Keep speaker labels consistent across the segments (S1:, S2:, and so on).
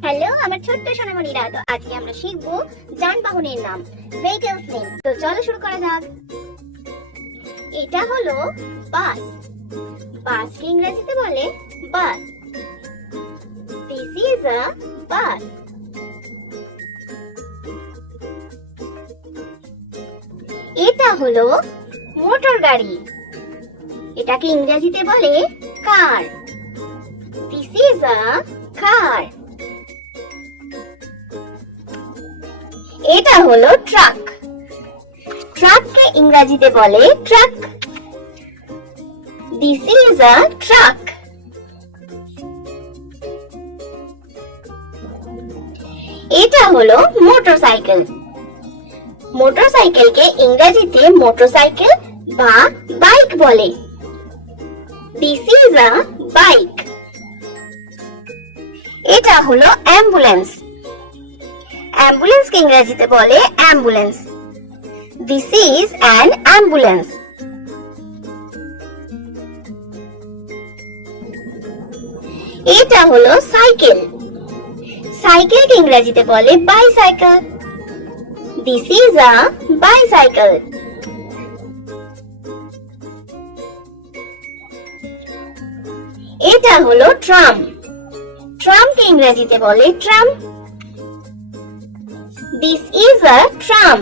S1: Hello আমার ছোট্ট সোনামণিরা তো আজকে আমরা শিখব যানবাহনের নাম ভেহিকলস নেম তো চলো শুরু করা যাক। এটা হলো বাস বাসকে ইংরেজিতে বলে বাস দিস ইজ আ বাস এটা হলো মোটর গাড়ি। এটাকে ইংরেজিতে বলে কার দিস ইজ আ কার এটা হলো ট্রাক। ট্রাককে ইংরেজিতে বলে truck. This is a truck এটা হলো মোটরসাইকেল মোটরসাইকেলকে ইংরেজিতে মোটরসাইকেল বা বাইক বলে। দিস ইজ আ বাইক এটা হলো অ্যাম্বুলেন্স অ্যাম্বুলেন্সকে ইংরেজিতে বলে ambulance. This is an ambulance এটা হলো সাইকেল। সাইকেলকে ইংরেজিতে বলে bicycle this is a bicycle এটা হলো ট্রাম ট্রামকে ইংরেজিতে বলে tram this is a tram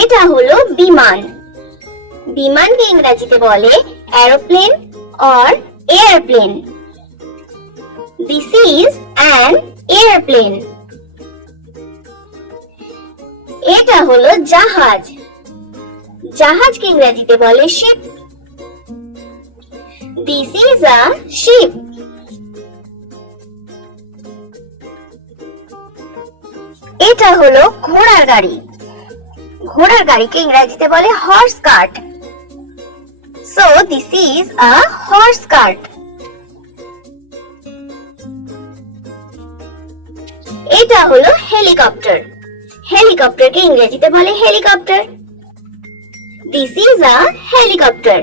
S1: এটা হলো বিমান। বিমানকে ইংরেজিতে বলে aeroplane or airplane this is an airplane এটা হলো জাহাজ। জাহাজকে ইংরেজিতে বলে ship this is a ship এটা হলো ঘোড়ার গাড়ি। ঘোড়ার গাড়িকে ইংরেজিতে বলে horse cart so this is a horse cart এটা হলো হেলিকপ্টার হেলিকপ্টারকে ইংরেজিতে বলে helicopter this is a helicopter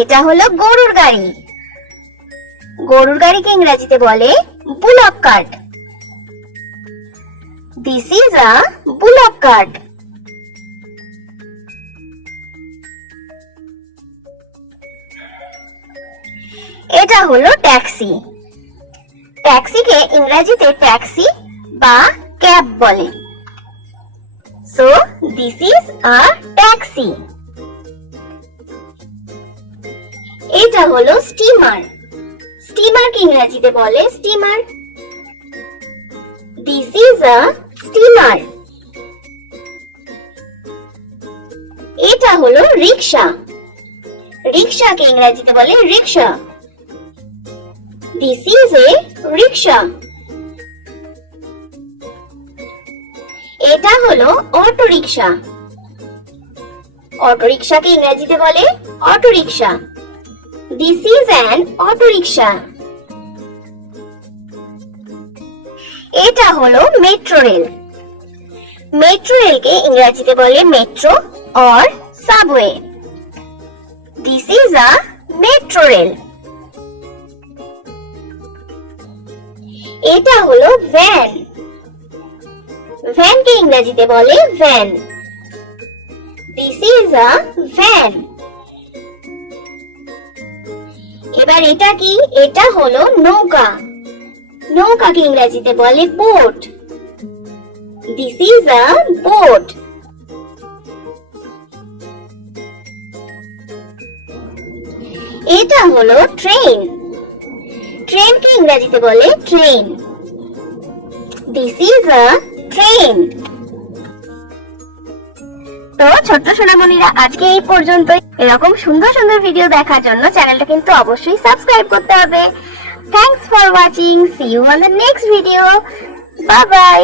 S1: এটা হলো গরুর গাড়ি। গরুর গাড়িকে ইংরেজিতে বলে bullock cart this is a bullock cart এটা হলো ট্যাক্সি ট্যাক্সিকে ইংরেজিতে ট্যাক্সি বা ক্যাব বলে। So this is a taxi হলো স্টিমার স্টিমারকে ইংরেজিতে বলে steamer this is a steamer এটা হলো রিক্সা রিক্সাকে ইংরেজিতে বলে রিক্সা দিস ইজ এ রিক্সা এটা হলো অটো রিক্সা অটো রিক্সাকে ইংরেজিতে বলে auto rickshaw this is an auto rickshaw এটা হলো মেট্রো রেল মেট্রো রেলকে ইংরেজিতে বলে metro or subway this is a metro rail এটা হলো ভ্যান ভ্যানকে ইংরেজিতে বলে van this is a van এবার এটা কি? এটা হলো নৌকা। নৌকাকে ইংরেজিতে বলে boat this is a boat এটা হলো ট্রেন ট্রেনকে ইংরেজিতে বলে train this is a train তো ছোট্ট সোনামণিরা, আজকে এই পর্যন্তই। এরকম সুন্দর সুন্দর ভিডিও দেখার জন্য চ্যানেলটা কিন্তু অবশ্যই সাবস্ক্রাইব করতে হবে। Thanks for watching see you on the next video bye bye